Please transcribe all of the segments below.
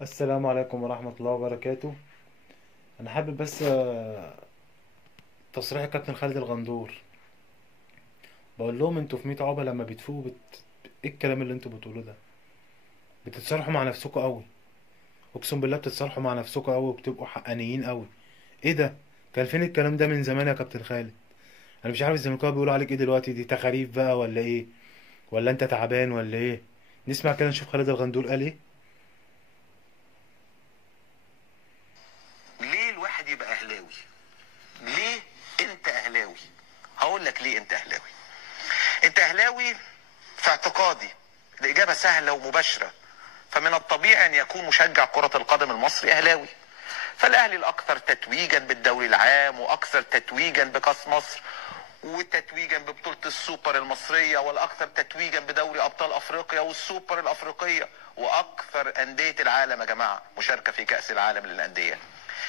السلام عليكم ورحمة الله وبركاته. أنا حابب بس تصريح كابتن خالد الغندور. بقول لهم انتوا في 100 عقبة لما بتفوقوا ايه الكلام اللي انتوا بتقولوه ده؟ بتتصالحوا مع نفسكوا قوي، اقسم بالله بتتصالحوا مع نفسكوا قوي وبتبقوا حقانيين قوي. ايه ده؟ كان فين الكلام ده من زمان يا كابتن خالد؟ انا مش عارف الزملكاويه بيقولوا عليك ايه دلوقتي، دي تخاريف بقى ولا ايه؟ ولا انت تعبان ولا ايه؟ نسمع كده نشوف خالد الغندور قال ايه. ليه الواحد يبقى اهلاوي؟ ليه انت اهلاوي؟ هقول لك ليه انت اهلاوي. انت اهلاوي في اعتقادي. الاجابه سهله ومباشره. فمن الطبيعي ان يكون مشجع كره القدم المصري اهلاوي. فالاهلي الاكثر تتويجا بالدوري العام واكثر تتويجا بكاس مصر وتتويجا ببطوله السوبر المصريه والاكثر تتويجا بدوري ابطال افريقيا والسوبر الافريقيه واكثر انديه العالم يا جماعه مشاركه في كاس العالم للانديه.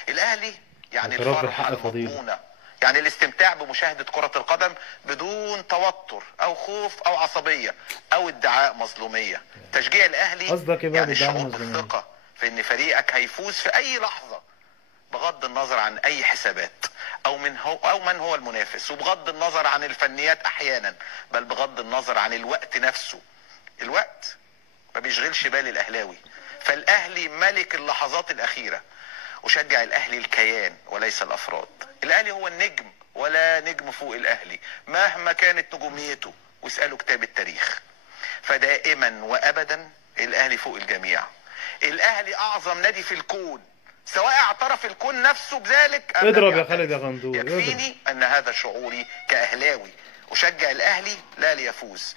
الاهلي يعني الفرحه المضمونه، يعني الاستمتاع بمشاهده كره القدم بدون توتر او خوف او عصبيه او ادعاء مظلوميه. تشجيع الاهلي يعني الشعور بالثقه في ان فريقك هيفوز في اي لحظه بغض النظر عن اي حسابات او من هو المنافس، وبغض النظر عن الفنيات احيانا، بل بغض النظر عن الوقت نفسه. الوقت ما بيشغلش بال الاهلاوي. فالاهلي ملك اللحظات الاخيره. وشجع الاهلي الكيان وليس الافراد. الاهلي هو النجم ولا نجم فوق الاهلي مهما كانت نجوميته، واسالوا كتاب التاريخ. فدائما وابدا الاهلي فوق الجميع. الاهلي اعظم نادي في الكون، سواء اعترف الكون نفسه بذلك ام اضرب يا خالد يا غندور. يكفيني ان هذا شعوري كاهلاوي. اشجع الاهلي لا ليفوز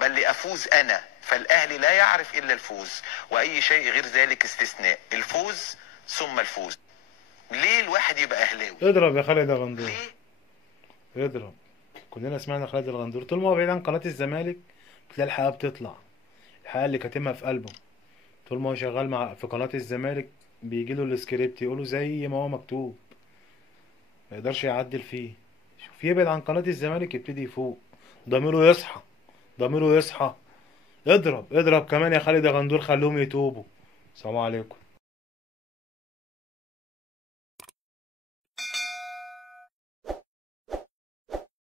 بل لافوز انا. فالاهلي لا يعرف الا الفوز، واي شيء غير ذلك استثناء. الفوز ثم الفوز. ليه الواحد يبقى اهلاوي؟ اضرب يا خالد يا غندور. اضرب. كلنا سمعنا خالد الغندور طول ما هو بعيد عن قناة الزمالك بتلاقي الحقيقة بتطلع، الحقيقة اللي كاتمها في قلبه. طول ما هو شغال في قناة الزمالك بيجيله السكريبت يقوله زي ما هو مكتوب، ما يقدرش يعدل فيه. شوف، يبعد عن قناة الزمالك يبتدي يفوق، ضميره يصحى، ضميره يصحى. اضرب اضرب كمان يا خالد يا غندور، خلوهم يتوبوا. السلام عليكم.